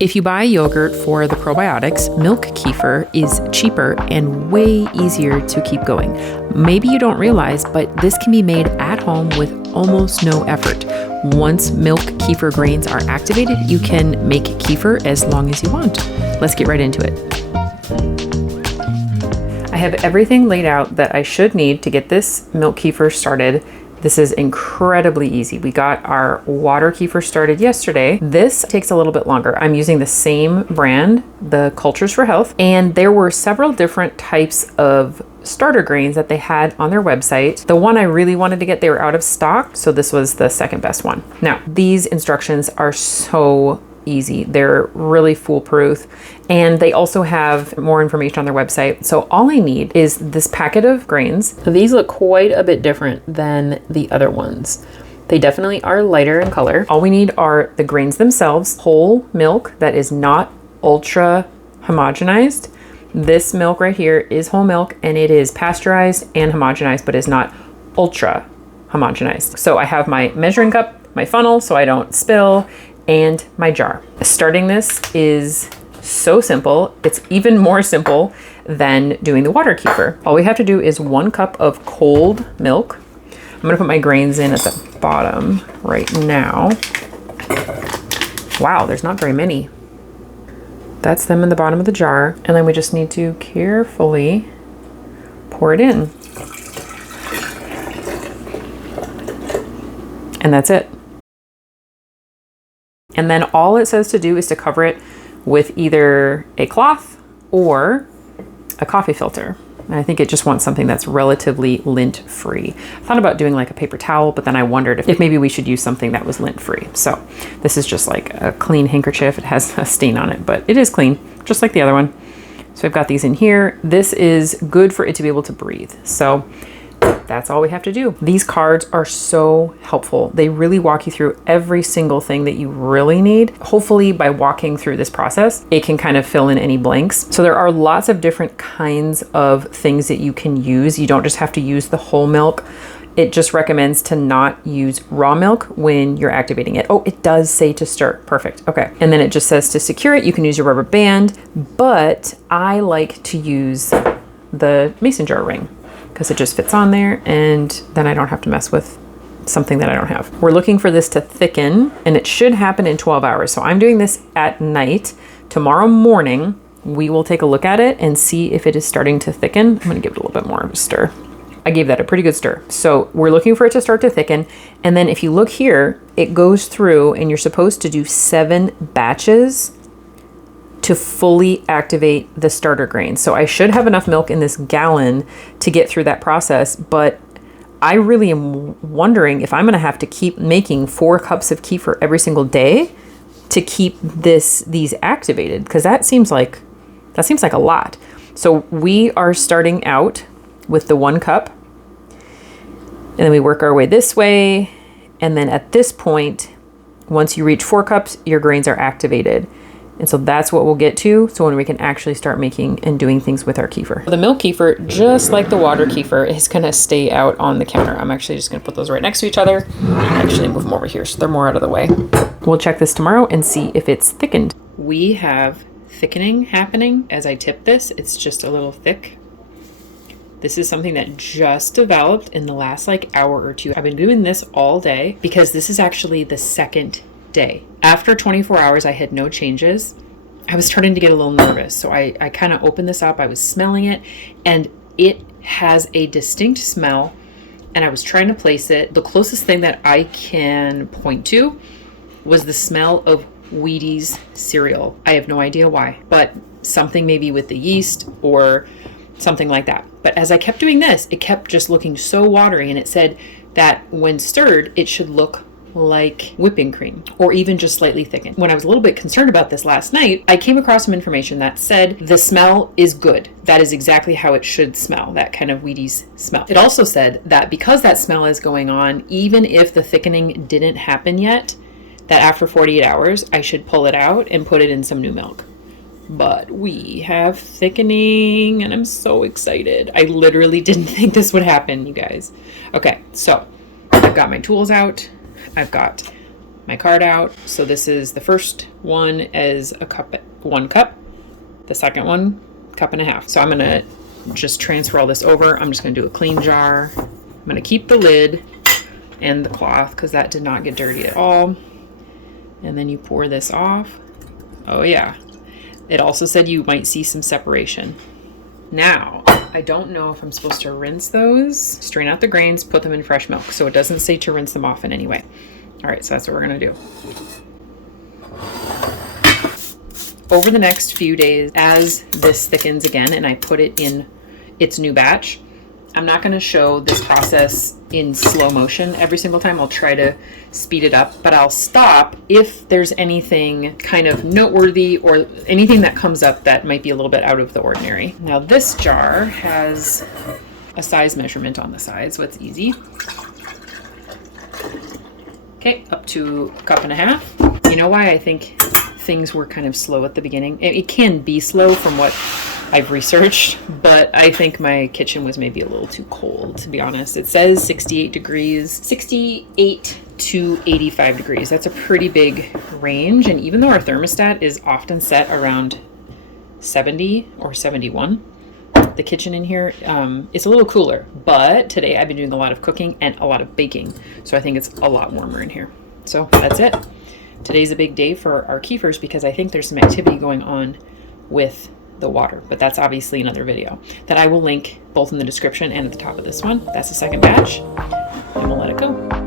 If you buy yogurt for the probiotics, milk kefir is cheaper and way easier to keep going. Maybe you don't realize, but this can be made at home with almost no effort. Once milk kefir grains are activated, you can make kefir as long as you want. Let's get right into it. I have everything laid out that I should need to get this milk kefir started. This is incredibly easy. We got our water kefir started yesterday. This takes a little bit longer. I'm using the same brand, the Cultures for Health, and there were several different types of starter grains that they had on their website. The one I really wanted to get, they were out of stock, so this was the second best one. Now, these instructions are so easy. They're really foolproof, and they also have more information on their website. So all I need is this packet of grains. These look quite a bit different than the other ones. They definitely are lighter in color. All we need are the grains themselves, whole milk that is not ultra homogenized. This milk right here is whole milk, and it is pasteurized and homogenized, but is not ultra homogenized. So I have my measuring cup, my funnel so I don't spill, and my jar. Starting this is so simple. It's even more simple than doing the water kefir. All we have to do is 1 cup of cold milk. I'm gonna put my grains in at the bottom right now. Wow, there's not very many. That's them in the bottom of the jar. And then we just need to carefully pour it in. And that's it. And then all it says to do is to cover it with either a cloth or a coffee filter. And I think it just wants something that's relatively lint-free. I thought about doing like a paper towel, but then I wondered if maybe we should use something that was lint-free. So this is just like a clean handkerchief. It has a stain on it, but it is clean, just like the other one. So I've got these in here. This is good for it to be able to breathe. So that's all we have to do. These cards are so helpful. They really walk you through every single thing that you really need. Hopefully by walking through this process, it can kind of fill in any blanks. So there are lots of different kinds of things that you can use. You don't just have to use the whole milk. It just recommends to not use raw milk when you're activating it. Oh, it does say to stir. Perfect. Okay. And then it just says to secure it, you can use your rubber band, but I like to use the mason jar ring, because it just fits on there, and then I don't have to mess with something that I don't have. We're looking for this to thicken, and it should happen in 12 hours. So I'm doing this at night. Tomorrow morning, we will take a look at it and see if it is starting to thicken. I'm gonna give it a little bit more of a stir. I gave that a pretty good stir. So we're looking for it to start to thicken. And then if you look here, it goes through, and you're supposed to do 7 batches to fully activate the starter grain. So I should have enough milk in this gallon to get through that process, but I really am wondering if I'm gonna have to keep making 4 cups of kefir every single day to keep these activated, because that seems like a lot. So we are starting out with the 1 cup, and then we work our way this way, and then at this point, once you reach 4 cups, your grains are activated. And so that's what we'll get to, so when we can actually start making and doing things with our kefir. The milk kefir, just like the water kefir, is gonna stay out on the counter. I'm actually just gonna put those right next to each other. Actually move them over here so they're more out of the way. We'll check this tomorrow and see if it's thickened. We have thickening happening as I tip this. It's just a little thick. This is something that just developed in the last hour or two. I've been doing this all day because this is actually the second day. After 24 hours, I had no changes. I was starting to get a little nervous. So I kind of opened this up. I was smelling it, and it has a distinct smell, and I was trying to place it. The closest thing that I can point to was the smell of Wheaties cereal. I have no idea why, but something maybe with the yeast or something like that. But as I kept doing this, it kept just looking so watery, and it said that when stirred, it should look like whipping cream, or even just slightly thickened. When I was a little bit concerned about this last night, I came across some information that said the smell is good. That is exactly how it should smell, that kind of Wheaties smell. It also said that because that smell is going on, even if the thickening didn't happen yet, that after 48 hours, I should pull it out and put it in some new milk. But we have thickening, and I'm so excited. I literally didn't think this would happen, you guys. Okay, so I've got my tools out. I've got my card out. So this is the first one as a cup, 1 cup. The second one, 1.5 cups. So I'm gonna just transfer all this over. I'm just gonna do a clean jar. I'm gonna keep the lid and the cloth because that did not get dirty at all. And then you pour this off. Oh yeah. It also said you might see some separation. Now, I don't know if I'm supposed to rinse those, strain out the grains, put them in fresh milk. So it doesn't say to rinse them off in any way. All right, so that's what we're gonna do. Over the next few days, as this thickens again and I put it in its new batch, I'm not gonna show this process in slow motion every single time. I'll try to speed it up, but I'll stop if there's anything kind of noteworthy or anything that comes up that might be a little bit out of the ordinary. Now this jar has a size measurement on the side, so it's easy. Okay, up to 1.5 cups. You know why I think things were kind of slow at the beginning? It can be slow from what I've researched, but I think my kitchen was maybe a little too cold, to be honest. It says 68 degrees, 68 to 85 degrees. That's a pretty big range. And even though our thermostat is often set around 70 or 71, the kitchen in here, it's a little cooler. But today I've been doing a lot of cooking and a lot of baking. So I think it's a lot warmer in here. So that's it. Today's a big day for our kefirs because I think there's some activity going on with the water, but that's obviously another video that I will link both in the description and at the top of this one. That's the second batch, and we'll let it go.